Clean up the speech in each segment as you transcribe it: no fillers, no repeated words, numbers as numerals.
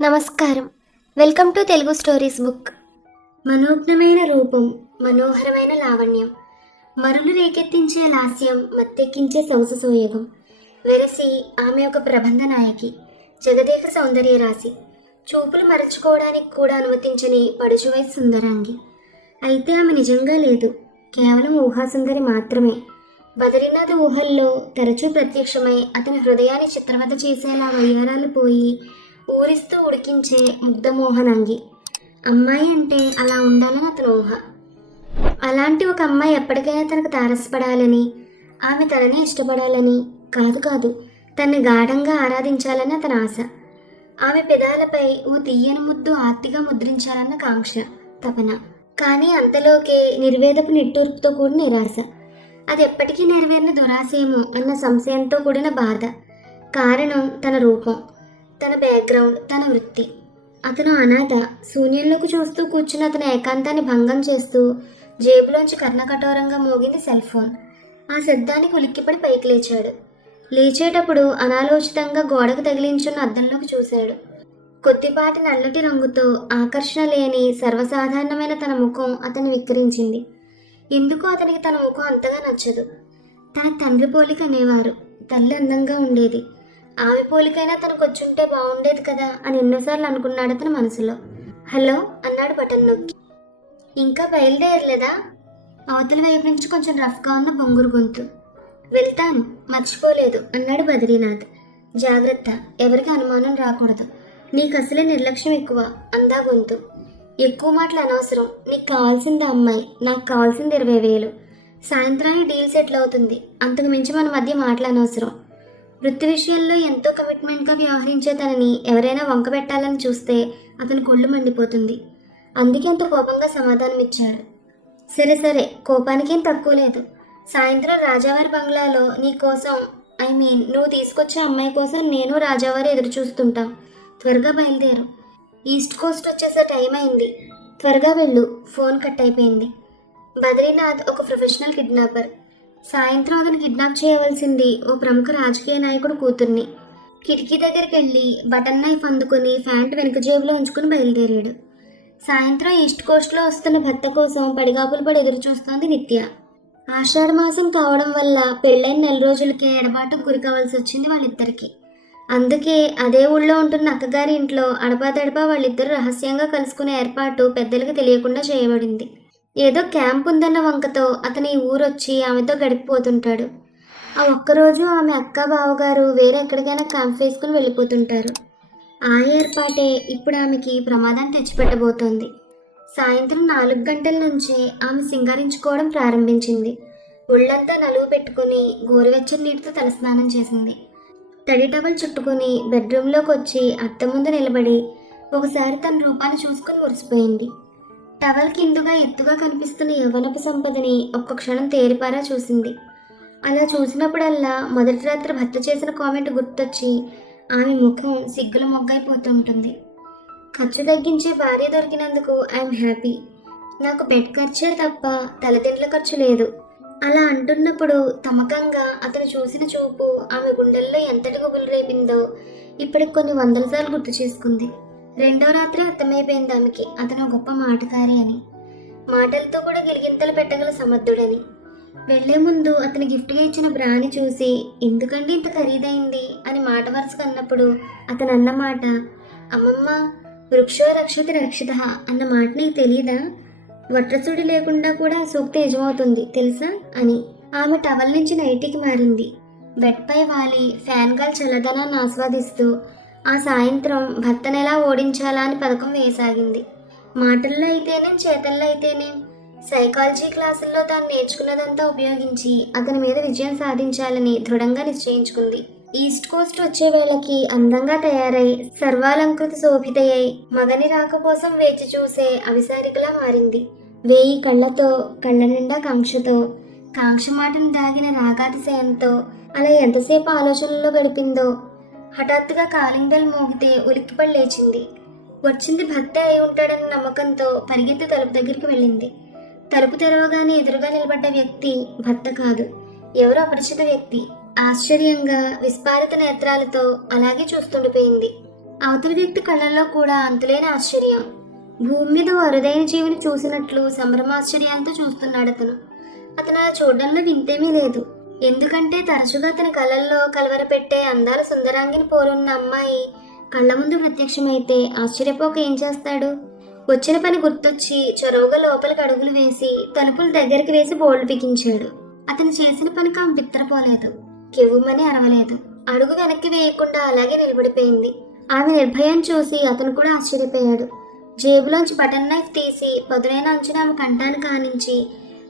నమస్కారం. Welcome to Telugu stories book. మనోజ్ఞమైన రూపం, మనోహరమైన లావణ్యం, మరులు రేకెత్తించే లాస్యం, మత్తెక్కించే సొగసు సోయగం. వెరసి ఆమె ఒక ప్రబంధ నాయకి, జగదేక సౌందర్య రాశి, చూపులు మరచుకోవడానికి కూడా అనుమతించని పడుచువై సుందరాంగి. అయితే ఆమె నిజంగా లేదు, కేవలం ఊహాసుందరి మాత్రమే. బద్రీనాథ్ ఊహల్లో తరచూ ప్రత్యక్షమై అతని హృదయాన్ని చిత్రవద చేసేలా వయ్యారాలు పోయి ఊరిస్తూ ఉడికించే ముగ్ధమోహనంగి. అమ్మాయి అంటే అలా ఉండాలని అతను ఊహ. అలాంటి ఒక అమ్మాయి ఎప్పటికైనా తనకు తారసపడాలని, ఆమె తనని ఇష్టపడాలని, కాదు తన్ని గాఢంగా ఆరాధించాలని అతని ఆశ. ఆమె పెదాలపై ఓ తీయని ముద్దు ఆర్తిగా ముద్రించాలన్న కాంక్ష, తపన. కానీ అంతలోకే నిర్వేదపు నిట్టూర్పుతో కూడిన నిరాశ. అది ఎప్పటికీ నెరవేరిన దురాశేమో అన్న సంశయంతో కూడిన బాధ. కారణం తన రూపం, తన బ్యాక్గ్రౌండ్, తన వృత్తి. అతను అనాథ. శూన్యంలోకి చూస్తూ కూర్చున్న అతని ఏకాంతాన్ని భంగం చేస్తూ జేబులోంచి కర్ణకఠోరంగా మోగింది సెల్ ఫోన్. ఆ శబ్దానికి ఉలిక్కిపడి పైకి లేచాడు. లేచేటప్పుడు అనాలోచితంగా గోడకు తగిలించున్న అద్దంలోకి చూశాడు. కొద్దిపాటి నల్లటి రంగుతో ఆకర్షణ లేని సర్వసాధారణమైన తన ముఖం అతన్ని విక్రించింది. ఎందుకో అతనికి తన ముఖం అంతగా నచ్చదు. తన తండ్రి పోలిక అనేవారు. తల్లి అందంగా ఉండేది. ఆమె పోలికైనా తనకు వచ్చుంటే బాగుండేది కదా అని ఎన్నోసార్లు అనుకున్నాడు అతని మనసులో. హలో అన్నాడు బటన్ నొక్కి. ఇంకా బయలుదేరలేదా? అవతల వైపు నుంచి కొంచెం రఫ్గా ఉన్న బొంగురు గొంతు. వెళ్తాను, మర్చిపోలేదు అన్నాడు బద్రీనాథ్. జాగ్రత్త, ఎవరికి అనుమానం రాకూడదు. నీకు అసలే నిర్లక్ష్యం ఎక్కువ అందా గొంతు. ఎక్కువ మాటలు అనవసరం. నీకు కావాల్సింది అమ్మాయి, నాకు కావాల్సింది 20,000. సాయంత్రానికి డీల్ సెటిల్ అవుతుంది. అంతకు మించి మన మధ్య మాటలు అనవసరం. వృత్తి విషయంలో ఎంతో కమిట్మెంట్గా వ్యవహరించే తనని ఎవరైనా వంక పెట్టాలని చూస్తే అతని కొళ్ళు మండిపోతుంది. అందుకే అంత కోపంగా సమాధానమిచ్చాడు. సరే, కోపానికేం తక్కువ లేదు. సాయంత్రం రాజావారి బంగ్లాలో నీ కోసం, నువ్వు తీసుకొచ్చే అమ్మాయి కోసం నేను రాజావారి ఎదురు చూస్తుంటాం. త్వరగా బయలుదేరు. ఈస్ట్ కోస్ట్ వచ్చేసే టైం అయింది. త్వరగా వెళ్ళు. ఫోన్ కట్ అయిపోయింది. బద్రీనాథ్ ఒక ప్రొఫెషనల్ కిడ్నాపర్. సాయంత్రం అతను కిడ్నాప్ చేయవలసింది ఓ ప్రముఖ రాజకీయ నాయకుడు కూతుర్ని. కిటికీ దగ్గరికి వెళ్ళి బటన్ నైఫ్ అందుకుని ప్యాంట్ వెనుక జేబులో ఉంచుకుని బయలుదేరాడు. సాయంత్రం ఈస్ట్ కోస్ట్లో వస్తున్న భర్త కోసం పడిగాపులు పడి ఎదురు చూస్తోంది నిత్య. ఆషాఢ మాసం కావడం వల్ల పెళ్ళైన 4 రోజులకే ఎడబాటుకు గురి కావాల్సి వచ్చింది వాళ్ళిద్దరికి. అందుకే అదే ఊళ్ళో ఉంటున్న అక్కగారి ఇంట్లో అడపాదడపా వాళ్ళిద్దరూ రహస్యంగా కలుసుకునే ఏర్పాటు పెద్దలకు తెలియకుండా చేయబడింది. ఏదో క్యాంప్ ఉందన్న వంకతో అతను ఈ ఊరొచ్చి ఆమెతో గడిపిపోతుంటాడు. ఆ ఒక్కరోజు ఆమె అక్క బావగారు వేరే ఎక్కడికైనా క్యాంప్ వేసుకుని వెళ్ళిపోతుంటారు. ఆ ఏర్పాటే ఇప్పుడు ఆమెకి ప్రమాదాన్ని తెచ్చిపెట్టబోతోంది. సాయంత్రం 4 గంటల నుంచే ఆమె సింగారించుకోవడం ప్రారంభించింది. ఒళ్ళంతా నలుగు పెట్టుకుని గోరువెచ్చని నీటితో తలస్నానం చేసింది. తడి టవల్ చుట్టుకుని బెడ్రూమ్లోకి వచ్చి అత్త ముందు నిలబడి ఒకసారి తన రూపాన్ని చూసుకుని మురిసిపోయింది. టవల్ కిందుగా ఎత్తుగా కనిపిస్తున్న యవ్వనపు సంపదని ఒక్క క్షణం తేరిపారా చూసింది. అలా చూసినప్పుడల్లా మొదటి రాత్రి భర్త చేసిన కామెంట్ గుర్తొచ్చి ఆమె ముఖం సిగ్గుల మొగ్గైపోతుంటుంది. ఖర్చు తగ్గించే భార్య దొరికినందుకు ఐఎమ్ హ్యాపీ. నాకు బెడ్ ఖర్చే తప్ప తలదిండ్ల ఖర్చు లేదు. అలా అంటున్నప్పుడు తమకంగా అతను చూసిన చూపు ఆమె గుండెల్లో ఎంతటి గుబులు రేపిందో ఇప్పటికి కొన్ని 100 సార్లు గుర్తు చేసుకుంది. రెండో రాత్రి అర్థమైపోయింది ఆమెకి అతను గొప్ప మాటకారి అని, మాటలతో కూడా గిలిగింతలు పెట్టగల సమర్థుడని. వెళ్లే ముందు అతని గిఫ్ట్గా ఇచ్చిన బ్రాని చూసి ఎందుకండి ఇంత ఖరీదైంది అని మాట వరుసగా అన్నప్పుడు అతను అన్న మాట, అమ్మమ్మ వృక్షో రక్షతి రక్షిత అన్న మాట నీకు తెలియదా? వట్రసుడి లేకుండా కూడా సూక్తి నిజమవుతుంది తెలుసా అని. ఆమె టవల్ నుంచి నైటీకి మారింది. బెడ్పై వాలి ఫ్యాన్ గాలి చల్లదనాన్ని ఆస్వాదిస్తూ ఆ సాయంత్రం భర్తను ఎలా ఓడించాలా అని పథకం వేయసాగింది. మాటల్లో అయితేనేం చేతల్లో అయితేనేం సైకాలజీ క్లాసుల్లో తాను నేర్చుకున్నదంతా ఉపయోగించి అతని మీద విజయం సాధించాలని దృఢంగా నిశ్చయించుకుంది. ఈస్ట్ కోస్ట్ వచ్చే వేళకి అందంగా తయారై సర్వాలంకృత శోభితయ్యై మగని రాక కోసం వేచి చూసే అవిసారికలా మారింది. 1000 కళ్ళతో, కళ్ళ నిండా కాంక్షతో, కాంక్ష మాటను దాగిన రాగాతిశయంతో అలా ఎంతసేపు ఆలోచనల్లో గడిపిందో. హఠాత్తుగా కాలింగ్ బెల్ మోగితే ఉలిక్కిపడి లేచింది. వచ్చింది భర్త అయి ఉంటాడన్న నమ్మకంతో పరిగెత్తి తలుపు దగ్గరికి వెళ్ళింది. తలుపు తెరవగానే ఎదురుగా నిలబడ్డ వ్యక్తి భర్త కాదు, ఎవరో అపరిచిత వ్యక్తి. ఆశ్చర్యంగా విస్పారిత నేత్రాలతో అలాగే చూస్తుండిపోయింది. అవతలి వ్యక్తి కళ్ళల్లో కూడా అంతులేని ఆశ్చర్యం. భూమి మీద ఓ అరుదైన జీవిని చూసినట్లు సంభ్రమాశ్చర్యాలతో చూస్తున్నాడు అతను. అతను అలా చూడడంలో వింతేమీ లేదు. ఎందుకంటే తరచుగా అతని కళ్ళల్లో కలవరపెట్టే అందాల సుందరాంగిని పోలున్న అమ్మాయి కళ్ళ ముందు ప్రత్యక్షమైతే ఆశ్చర్యపోక ఏం చేస్తాడు? వచ్చిన పని గుర్తొచ్చి చొరవగా లోపలికి అడుగులు వేసి తలుపులు దగ్గరికి వేసి బోల్డ్ బిగించాడు. అతను చేసిన పనికి ఆమె బిత్తరపోలేదు, కెవ్వుమని అరవలేదు. అడుగు వెనక్కి వేయకుండా అలాగే నిలబడిపోయింది. ఆమె నిర్భయం చూసి అతను కూడా ఆశ్చర్యపోయాడు. జేబులోంచి బటన్ నైఫ్ తీసి పదునైన అంచున ఆమె కంఠాన్ని కానించి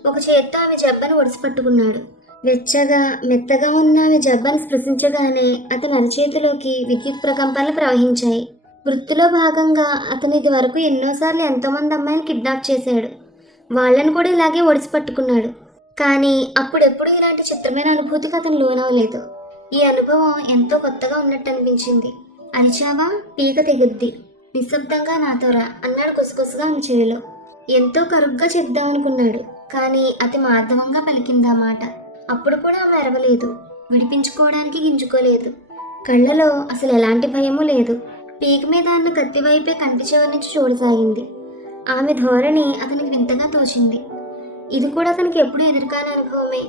ఒక చేత్తో ఆమె జబ్బను ఒడిసి పట్టుకున్నాడు. వెచ్చగా మెత్తగా ఉన్న ఆమె జబ్బను స్పృశించగానే అతని అరచేతిలోకి విద్యుత్ ప్రకంపనలు ప్రవహించాయి. వృత్తిలో భాగంగా అతను ఇది వరకు ఎన్నోసార్లు ఎంతోమంది అమ్మాయిని కిడ్నాప్ చేశాడు. వాళ్ళని కూడా ఇలాగే ఒడిసి పట్టుకున్నాడు. కానీ అప్పుడెప్పుడు ఇలాంటి చిత్రమైన అనుభూతికి అతను లోనవలేదు. ఈ అనుభవం ఎంతో కొత్తగా ఉన్నట్టు అనిపించింది. అరిచావా? పీక తెగుద్ది, నిశ్శబ్దంగా నాతోరా అన్నాడు కుసకుసగా ఆమె చెవిలో. ఎంతో కరుగ్గా చెప్దామనుకున్నాడు, కానీ అతి మార్ధవంగా పలికిందా మాట. అప్పుడు కూడా ఆమె అరవలేదు, విడిపించుకోవడానికి గింజుకోలేదు. కళ్ళలో అసలు ఎలాంటి భయమూ లేదు. పీక మీద అన్న కత్తి వైపే కంటి చివరి నుంచి చూడసాగింది. ఆమె ధోరణి అతనికి వింతగా తోచింది. ఇది కూడా అతనికి ఎప్పుడూ ఎదురుకాని అనుభవమే.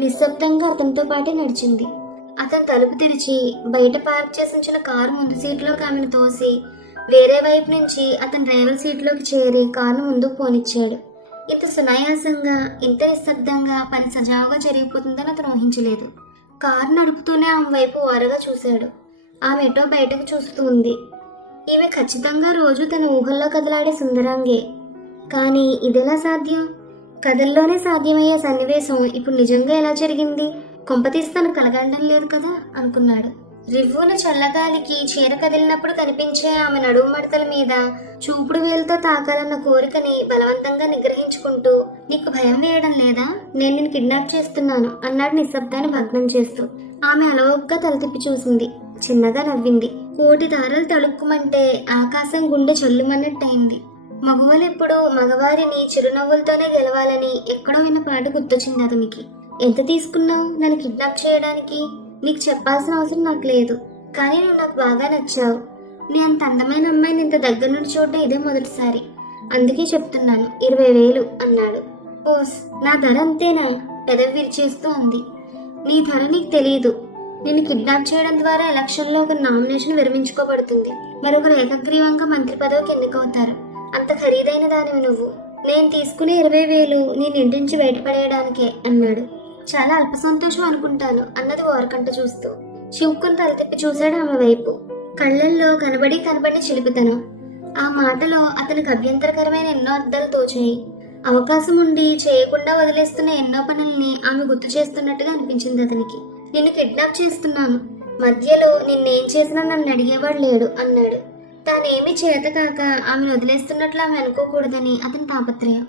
నిశ్శబ్దంగా అతనితో పాటే నడిచింది. అతను తలుపు తెరిచి బయట పార్క్ చేసి ఉంచిన కారు ముందు సీట్లోకి ఆమెను తోసి వేరే వైపు నుంచి అతను డ్రైవర్ సీట్లోకి చేరి కారును ముందుకు పోనిచ్చాడు. ఇంత సునాయాసంగా, ఇంత నిశ్శబ్దంగా పని సజావుగా జరిగిపోతుందని అతను ఊహించలేదు. కారు నడుపుతూనే ఆమె వైపు ఓరగా చూశాడు. ఆమె ఎటో బయటకు చూస్తూ ఉంది. ఈమె ఖచ్చితంగా రోజు తన ఊహల్లో కదలాడే సుందరాంగే. కానీ ఇదెలా సాధ్యం? కథల్లోనే సాధ్యమయ్యే సన్నివేశం ఇప్పుడు నిజంగా ఎలా జరిగింది? కొంపతీసి తను కలగండం లేదు కదా అనుకున్నాడు. రివ్వున చల్లగాలికి చీర కదిలినప్పుడు కనిపించే ఆమె నడుము మడతల మీద చూపుడు వేలుతో తాకాలన్న కోరికని బలవంతంగా నిగ్రహించుకుంటూ, నీకు భయం వేయడం లేదా? నేను నిన్ను కిడ్నాప్ చేస్తున్నాను అన్నాడు నిశ్శబ్దాన్ని భగ్నం చేస్తూ. ఆమె అలవోగ్గా తల తిప్పి చూసింది, చిన్నగా నవ్వింది. కోటి దారాలు తళుక్కుమంటే ఆకాశం గుండె చల్లుమన్నట్టయింది. మగవాళ్ళెప్పుడు మగవారిని చిరునవ్వులతోనే గెలవాలని ఎక్కడో విన్న పాట గుర్తొచ్చింది అతనికి. ఎంత తీసుకున్నావు నన్ను కిడ్నాప్ చేయడానికి? నీకు చెప్పాల్సిన అవసరం నాకు లేదు, కానీ నువ్వు నాకు బాగా నచ్చావు. నేను అంత అందమైన అమ్మాయిని ఇంత దగ్గర నుండి చూడడం ఇదే మొదటిసారి, అందుకే చెప్తున్నాను. 20,000 అన్నాడు. ఓస్, నా ధర అంతేనా? పెదవి విరిచేస్తూ ఉంది. నీ ధర నీకు తెలియదు. నిన్ను కిడ్నాప్ చేయడం ద్వారా ఎలక్షన్లో ఒక నామినేషన్ విరమించుకోబడుతుంది, మరొకరు ఏకగ్రీవంగా మంత్రి పదవికి ఎన్నికవుతారు. అంత ఖరీదైన దానివి నువ్వు. నేను తీసుకునే 20,000 నేను ఇంటి నుంచి బయటపడేయడానికే అన్నాడు. చాలా అల్ప సంతోషం అనుకుంటాను అన్నది ఓరకంట చూస్తూ. చివుక్కుని తల తిప్పి చూశాడు ఆమె వైపు. కళ్ళల్లో కనబడి చిలిపితనం. ఆ మాటలో అతనికి అభ్యంతరకరమైన ఎన్నో అర్థాలు తోచాయి. అవకాశం ఉండి చేయకుండా వదిలేస్తున్న ఎన్నో పనుల్ని ఆమె గుర్తు చేస్తున్నట్టుగా అనిపించింది అతనికి. నిన్ను కిడ్నాప్ చేస్తున్నాను, మధ్యలో నిన్నేం చేసినా నన్ను అడిగేవాడు లేడు అన్నాడు. తానేమీ చేతకాక ఆమెను వదిలేస్తున్నట్లు ఆమె అనుకోకూడదని అతని తాపత్రయం.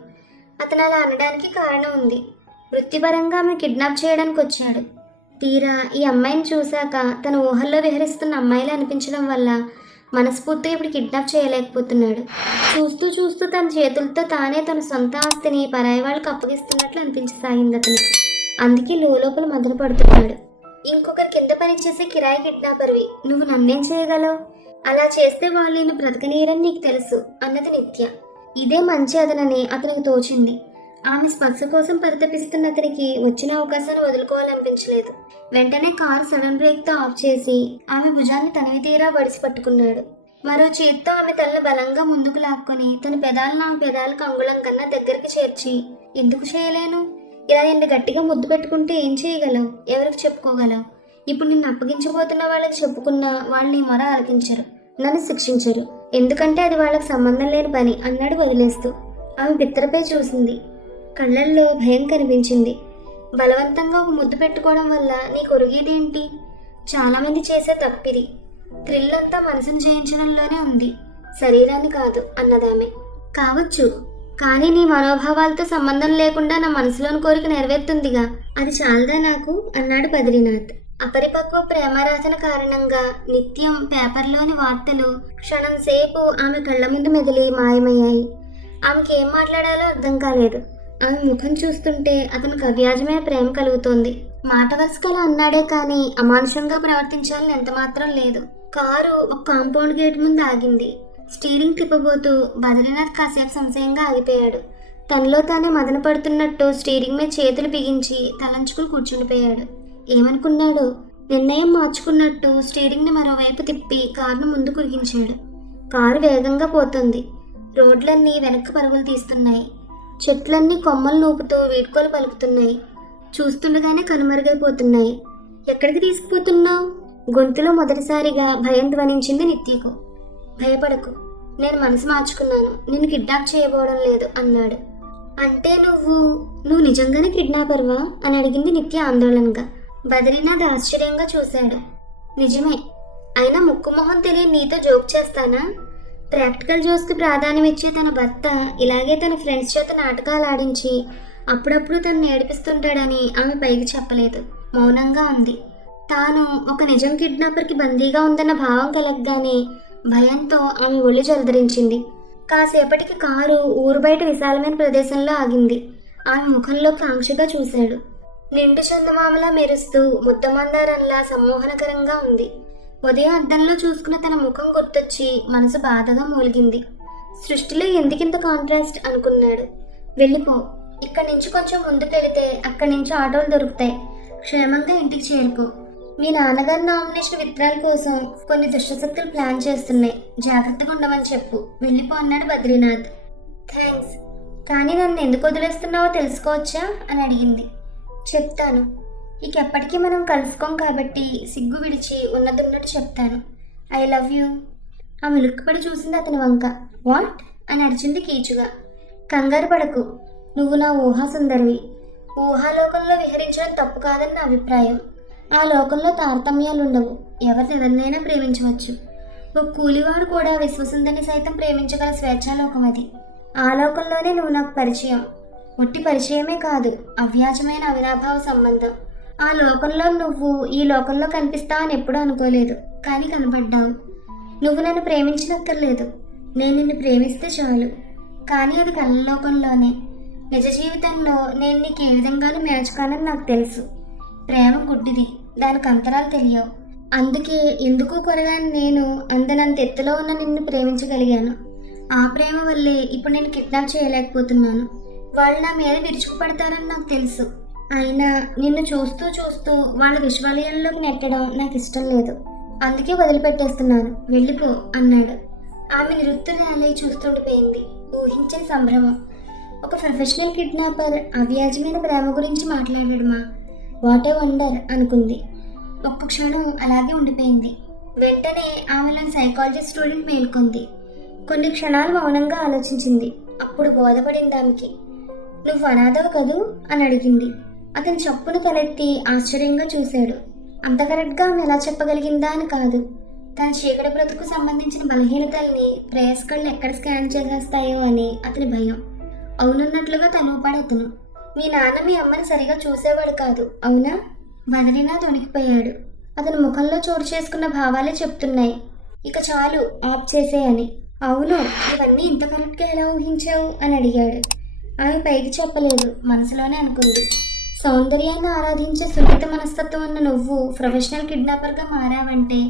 అతను అలా అనడానికి కారణం ఉంది. వృత్తిపరంగా ఆమెను కిడ్నాప్ చేయడానికి వచ్చాడు. తీరా ఈ అమ్మాయిని చూశాక తన ఊహల్లో విహరిస్తున్న అమ్మాయిలా అనిపించడం వల్ల మనస్ఫూర్తిగా ఇప్పుడు కిడ్నాప్ చేయలేకపోతున్నాడు. చూస్తూ చూస్తూ తన చేతులతో తానే తన సొంత ఆస్తిని పరాయి వాళ్ళకి అప్పగిస్తున్నట్లు అనిపించసాగింది అతనికి. అందుకే లోపల మదన పడుతున్నాడు. ఇంకొకరి కింద పనిచేసే కిరాయి కిడ్నాపర్వి, నువ్వు నన్నేం చేయగలవు? అలా చేస్తే వాళ్ళు నేను బ్రతకనీయరని నీకు తెలుసు అన్నది నిత్య. ఇదే మంచి అదనని అతనికి తోచింది. ఆమె స్పర్శ కోసం పరితపిస్తున్న అతనికి వచ్చిన అవకాశాన్ని వదులుకోవాలనిపించలేదు. వెంటనే కారు సడన్ బ్రేక్తో ఆఫ్ చేసి ఆమె భుజాన్ని తనివి తీరా బడిసి పట్టుకున్నాడు. మరో చేత్తో ఆమె తలను బలంగా ముందుకు లాక్కొని తన పెదాలను ఆమె పెదాలకు అంగుళం కన్నా దగ్గరికి చేర్చి, ఎందుకు చేయలేను? ఇలా నిన్ను గట్టిగా ముద్దు పెట్టుకుంటే ఏం చేయగలవు? ఎవరికి చెప్పుకోగలవు? ఇప్పుడు నిన్ను అప్పగించబోతున్న వాళ్ళకి చెప్పుకున్నా వాళ్ళు నీ మొర ఆలకించరు, నన్ను శిక్షించరు, ఎందుకంటే అది వాళ్ళకి సంబంధం లేని పని అన్నాడు వదిలేస్తూ. ఆమె బిత్తరపై చూసింది. కళ్ళల్లో భయం కనిపించింది. బలవంతంగా ఒక ముద్దు పెట్టుకోవడం వల్ల నీ కొరిగేదేంటి? చాలామంది చేసే తప్పిది. థ్రిల్ అంతా మనసును జయించడంలోనే ఉంది, శరీరాన్ని కాదు అన్నదామె. కావచ్చు, కానీ నీ మనోభావాలతో సంబంధం లేకుండా నా మనసులోని కోరిక నెరవేరుతుందిగా, అది చాలదా నాకు అన్నాడు బద్రీనాథ్. అపరిపక్వ ప్రేమారాధన కారణంగా నిత్యం పేపర్లోని వార్తలు క్షణం సేపు ఆమె కళ్ళ ముందు మెదిలి మాయమయ్యాయి. ఆమెకి ఏం మాట్లాడాలో అర్థం కాలేదు. ఆమె ముఖం చూస్తుంటే అతనికి అవ్యాజమైన ప్రేమ కలుగుతోంది. మాట వరుసకలా అన్నాడే కానీ అమానుషంగా ప్రవర్తించాలని ఎంత మాత్రం లేదు. కారు ఒక కాంపౌండ్ గేట్ ముందు ఆగింది. స్టీరింగ్ తిప్పబోతూ బద్రీనాథ్ కాసేపు సంశయంగా ఆగిపోయాడు. తనలో తానే మదన పడుతున్నట్టు స్టీరింగ్ మీద చేతులు బిగించి తలంచుకుని కూర్చుండిపోయాడు. ఏమనుకున్నాడు? నిర్ణయం మార్చుకున్నట్టు స్టీరింగ్ని మరోవైపు తిప్పి కారును ముందు కురిగించాడు. కారు వేగంగా పోతుంది. రోడ్లన్నీ వెనక్కి పరుగులు తీస్తున్నాయి. చెట్లన్నీ కొమ్మలు నూపుతూ వీడ్కోలు పలుకుతున్నాయి. చూస్తుండగానే కనుమరుగైపోతున్నాయి. ఎక్కడికి తీసుకుపోతున్నావు? గొంతులో మొదటిసారిగా భయం ధ్వనించింది నిత్యకు. భయపడకు, నేను మనసు మార్చుకున్నాను. నిన్ను కిడ్నాప్ చేయబోవడం లేదు అన్నాడు. అంటే నువ్వు నిజంగానే కిడ్నాపర్వా అని అడిగింది నిత్య ఆందోళనగా. బద్రీనాథ్ ఆశ్చర్యంగా చూశాడు. నిజమే. అయినా ముక్కు మొహం తెలియని నీతో జోక్ చేస్తానా? ప్రాక్టికల్ జోక్స్కి ప్రాధాన్యం ఇచ్చే తన భర్త ఇలాగే తన ఫ్రెండ్స్ చేత నాటకాలు ఆడించి అప్పుడప్పుడు తను ఏడిపిస్తుంటాడని ఆమె పైకి చెప్పలేదు. మౌనంగా ఉంది. తాను ఒక నిజం కిడ్నాపర్కి బందీగా ఉందన్న భావం కలగగానే భయంతో ఆమె ఒళ్ళు జలధరించింది. కాసేపటికి కారు ఊరు బయట విశాలమైన ప్రదేశంలో ఆగింది. ఆమె ముఖంలోకి ఆంక్షగా చూశాడు. నిండు చందమామలా మెరుస్తూ ముద్దమందారంలా సమ్మోహనకరంగా ఉంది. ఉదయం అద్దంలో చూసుకున్న తన ముఖం గుర్తొచ్చి మనసు బాధగా మూలిగింది. సృష్టిలో ఎందుకింత కాంట్రాస్ట్ అనుకున్నాడు. వెళ్ళిపో, ఇక్కడి నుంచి కొంచెం ముందుకెళితే అక్కడి నుంచి ఆటోలు దొరుకుతాయి. క్షేమంగా ఇంటికి చేరుకో. మీ నాన్నగారి నామినేషన్ విత్డ్రాల్ కోసం కొన్ని దుష్టశక్తులు ప్లాన్ చేస్తున్నాయి. జాగ్రత్తగా ఉండమని చెప్పు. వెళ్ళిపో అన్నాడు బద్రీనాథ్. థ్యాంక్స్, కానీ నన్ను ఎందుకు వదిలేస్తున్నావో తెలుసుకోవచ్చా అని అడిగింది. చెప్తాను. ఇక ఎప్పటికీ మనం కలుసుకోం కాబట్టి సిగ్గు విడిచి ఉన్నదున్నట్టు చెప్తాను. I love you. ఆమె ఉలిక్కిపడి చూసింది అతని వంక. వాట్ అని అరిచింది కీచుగా. కంగారు పడకు, నువ్వు నా ఊహా సుందరివి. ఊహాలోకంలో విహరించడం తప్పు కాదని నా అభిప్రాయం. ఆ లోకంలో తారతమ్యాలుండవు. ఎవరినైనా ప్రేమించవచ్చు. ఒక కూలివాడు కూడా విశ్వసుందరిని సైతం ప్రేమించగల స్వేచ్ఛాలోకం అది. ఆ లోకంలోనే నువ్వు నాకు పరిచయం. ఒట్టి పరిచయమే కాదు, అవ్యాజమైన అవినాభావ సంబంధం. ఆ లోకంలో నువ్వు ఈ లోకంలో కనిపిస్తావని ఎప్పుడూ అనుకోలేదు, కానీ కనపడ్డావు. నువ్వు నన్ను ప్రేమించనక్కర్లేదు, నేను నిన్ను ప్రేమిస్తే చాలు. కానీ అది కళ్ళలోకంలోనే. నిజ జీవితంలో నేను నీకు ఏ విధంగానూ మ్యాచ్ కానని నాకు తెలుసు. ప్రేమ గుడ్డిది, దానికి అంతరాలు తెలియవు. అందుకే ఎందుకు కొరగాని నేను అందనంత ఎత్తులో ఉన్న నిన్ను ప్రేమించగలిగాను. ఆ ప్రేమ వల్లే ఇప్పుడు నేను కిడ్నాప్ చేయలేకపోతున్నాను. వాళ్ళు నా మీద విరుచుకుపడతారని నాకు తెలుసు. అయినా నిన్ను చూస్తూ చూస్తూ వాళ్ళ విశ్వాలయంలోకి నెట్టడం నాకు ఇష్టం లేదు. అందుకే వదిలిపెట్టేస్తున్నాను. వెళ్ళిపో అన్నాడు. ఆమె నిరుత్తరాలై చూస్తుండిపోయింది. ఊహించని సంభ్రమం. ఒక ప్రొఫెషనల్ కిడ్నాపర్ అవ్యాజమైన ప్రేమ గురించి మాట్లాడాడుమా. వాట్ ఏ వండర్ అనుకుంది. ఒక్క క్షణం అలాగే ఉండిపోయింది. వెంటనే ఆమెలోని సైకాలజీ స్టూడెంట్ మేల్కొంది. కొన్ని క్షణాలు మౌనంగా ఆలోచించింది. అప్పుడు బోధపడింది ఆమెకి. నువ్వు అనాథవు కదూ అని అడిగింది. అతను చప్పున తలెత్తి ఆశ్చర్యంగా చూశాడు. అంత కరెక్ట్గా ఆమె ఎలా చెప్పగలిగిందా అని కాదు. తన చీకటి బ్రతుకు సంబంధించిన బలహీనతల్ని ప్రేయస్కళ్ళు ఎక్కడ స్కాన్ చేసేస్తాయో అని అతని భయం. అవునున్నట్లుగా తనుపాడు అతను. మీ నాన్న మీ అమ్మని సరిగా చూసేవాడు కాదు, అవునా? బద్రీనాథ్ వణికిపోయాడు. అతని ముఖంలో చోటు చేసుకున్న భావాలే చెప్తున్నాయి. ఇక చాలు, ఆఫ్ చేసేయని. అవును, ఇవన్నీ ఇంత కరెక్ట్గా ఎలా ఊహించావు అని అడిగాడు. ఆమె పైకి చెప్పలేదు, మనసులోనే అనుకుంది. సౌందర్యాన్ని ఆరాధించే సున్నిత మనస్తత్వం ఉన్న నువ్వు ప్రొఫెషనల్ కిడ్నాపర్గా మారావంటే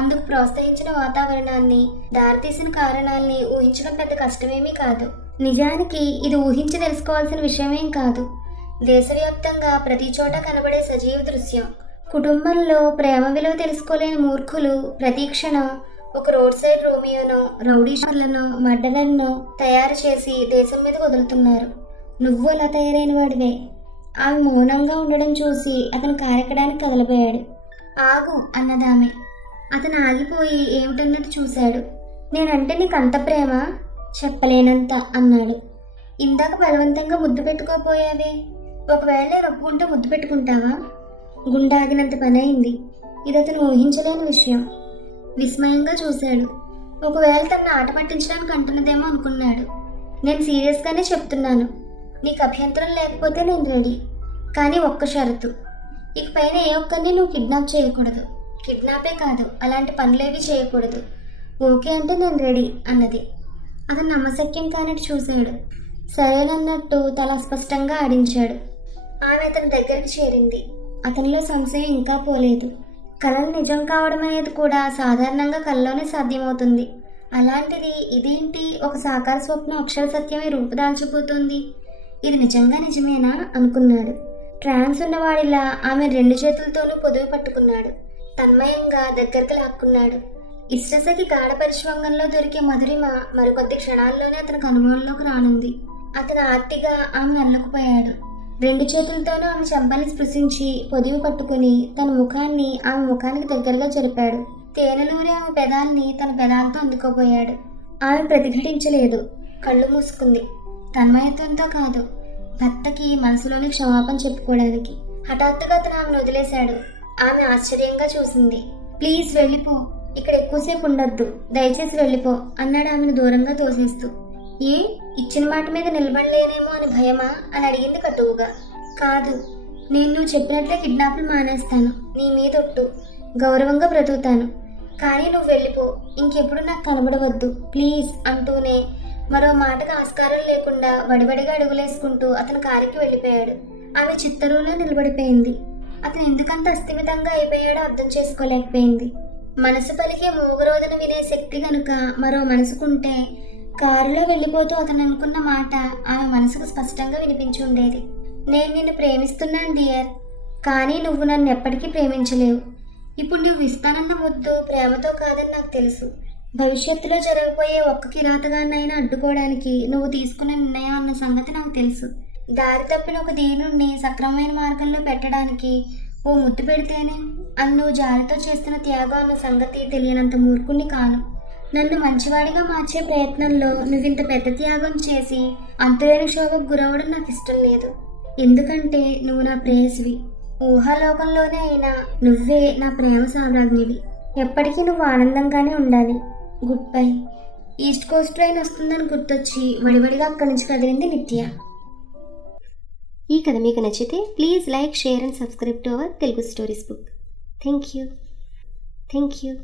అందుకు ప్రోత్సహించిన వాతావరణాన్ని, దారితీసిన కారణాలని ఊహించడం పెద్ద కష్టమేమీ కాదు. నిజానికి ఇది ఊహించి తెలుసుకోవాల్సిన విషయమేం కాదు. దేశవ్యాప్తంగా ప్రతి చోట కనబడే సజీవ దృశ్యం. కుటుంబంలో ప్రేమ విలువ తెలుసుకోలేని మూర్ఖులు ప్రతి క్షణం ఒక రోడ్ సైడ్ రోమియోనో, రౌడీషర్లను, మర్డరర్ను తయారు చేసి దేశం మీద వదులుతున్నారు. నువ్వు అలా తయారైన వాడివే. ఆమె మౌనంగా ఉండడం చూసి అతను కారెక్కడానికి కదలబోయాడు. ఆగు అన్నదామె. అతను ఆగిపోయి ఏమిటన్నట్టు చూశాడు. నేనంటే నీకు అంత ప్రేమ? చెప్పలేనంత అన్నాడు. ఇందాక బలవంతంగా ముద్దు పెట్టుకోపోయావే, ఒకవేళ నేను ఒప్పుకుంటే ముద్దు పెట్టుకుంటావా? గుండాగినంత పని అయింది. ఇది అతను ఊహించలేని విషయం. విస్మయంగా చూశాడు. ఒకవేళ తనను ఆట పట్టించడానికి అంటున్నదేమో అనుకున్నాడు. నేను సీరియస్గానే చెప్తున్నాను. నీకు అభ్యంతరం లేకపోతే నేను రెడీ. కానీ ఒక్క షరతు, ఇకపైన ఏ ఒక్కరిని నువ్వు కిడ్నాప్ చేయకూడదు. కిడ్నాపే కాదు, అలాంటి పనులేవి చేయకూడదు. ఓకే అంటే నేను రెడీ అన్నది. అతను నమ్మశక్యం కానట్టు చూశాడు. సరేనన్నట్టు తల స్పష్టంగా ఆడించాడు. ఆమె అతని దగ్గరికి చేరింది. అతనిలో సంశయం ఇంకా పోలేదు. కలలు నిజం కావడం అనేది కూడా సాధారణంగా కలలోనే సాధ్యమవుతుంది. అలాంటిది ఇదేంటి, ఒక సాకార స్వప్నం అక్షర సత్యమే రూపుదాల్చిపోతుంది. ఇది నిజంగా నిజమేనా అనుకున్నాడు. ట్రాన్స్ ఉన్నవాడిలా ఆమె 2 చేతులతోనూ పొదువు పట్టుకున్నాడు. తన్మయంగా దగ్గరికి లాక్కున్నాడు. ఇష్టసకి గాఢ పరిశ్వంగంలో దొరికే మధురిమ మరికొద్ది క్షణాల్లోనే అతనికి అనుభవంలోకి రానుంది. అతను ఆర్తిగా ఆమె అల్లుకుపోయాడు. 2 చేతులతోనూ ఆమె చెంపల్ని స్పృశించి పొదివి పట్టుకుని తన ముఖాన్ని ఆమె ముఖానికి దగ్గరగా జరిపాడు. తేనెలూరి ఆమె పెదాల్ని తన పెదాలతో అందుకోపోయాడు. ఆమె ప్రతిఘటించలేదు. కళ్ళు మూసుకుంది. తన్మయత్వంతో కాదు, భర్తకి మనసులోని క్షమాపణ చెప్పుకోవడానికి. హఠాత్తుగా అతను ఆమెను వదిలేశాడు. ఆమె ఆశ్చర్యంగా చూసింది. ప్లీజ్ వెళ్ళిపో, ఇక్కడ ఎక్కువసేపు ఉండొద్దు, దయచేసి వెళ్ళిపో అన్నాడు ఆమెను దూరంగా తోసేస్తూ. ఏ ఇచ్చిన మాట మీద నిలబడలేనేమో అని భయమా అని అడిగింది కటువుగా. కాదు, నేను నువ్వు చెప్పినట్లే కిడ్నాప్లు మానేస్తాను, నీ మీదొట్టు, గౌరవంగా బ్రతుకుతాను. కానీ నువ్వు వెళ్ళిపో, ఇంకెప్పుడు నాకు కనబడవద్దు ప్లీజ్ అంటూనే మరో మాటకు ఆస్కారం లేకుండా వడివడిగా అడుగులేసుకుంటూ అతను కారుకి వెళ్ళిపోయాడు. ఆమె చిత్తరువులో నిలబడిపోయింది. అతను ఎందుకంత అస్థిమితంగా అయిపోయాడో అర్థం చేసుకోలేకపోయింది. మనసు పలికే మూగరోధన వినే శక్తి కనుక మరో మనసుకుంటే కారులో వెళ్ళిపోతూ అతను అనుకున్న మాట ఆమె మనసుకు స్పష్టంగా వినిపించి ఉండేది. నేను నిన్ను ప్రేమిస్తున్నాను డియర్, కానీ నువ్వు నన్ను ఎప్పటికీ ప్రేమించలేవు. ఇప్పుడు నువ్వు ఇస్తానన్న ముద్దు ప్రేమతో కాదని నాకు తెలుసు. భవిష్యత్తులో జరగబోయే ఒక్క కిరాతగాన్నైనా అడ్డుకోవడానికి నువ్వు తీసుకున్న నిర్ణయం అన్న సంగతి నాకు తెలుసు. దారి తప్పిన ఒక దీనుణ్ణి సక్రమమైన మార్గంలో పెట్టడానికి ఓ ముద్దు పెడితేనే అని నువ్వు జాలితో చేస్తున్న త్యాగం అన్న సంగతి తెలియనంత మూర్ఖుణ్ణి కాను. నన్ను మంచివాడిగా మార్చే ప్రయత్నంలో నువ్వింత పెద్ద త్యాగం చేసి అంతులేని క్షోభకు గురవడం నాకు ఇష్టం లేదు. ఎందుకంటే నువ్వు నా ప్రేయసివి. ఊహాలోకంలోనే అయినా నువ్వే నా ప్రేమ సామ్రాజ్ఞివి. ఎప్పటికీ నువ్వు ఆనందంగానే ఉండాలి. Good bye. East Coast train వస్తుందని గుర్తొచ్చి వడివడిగా అక్కడి నుంచి కదిలింది నిత్య. ఈ కథ మీకు నచ్చితే please like, share and subscribe to our Telugu stories book. Thank you.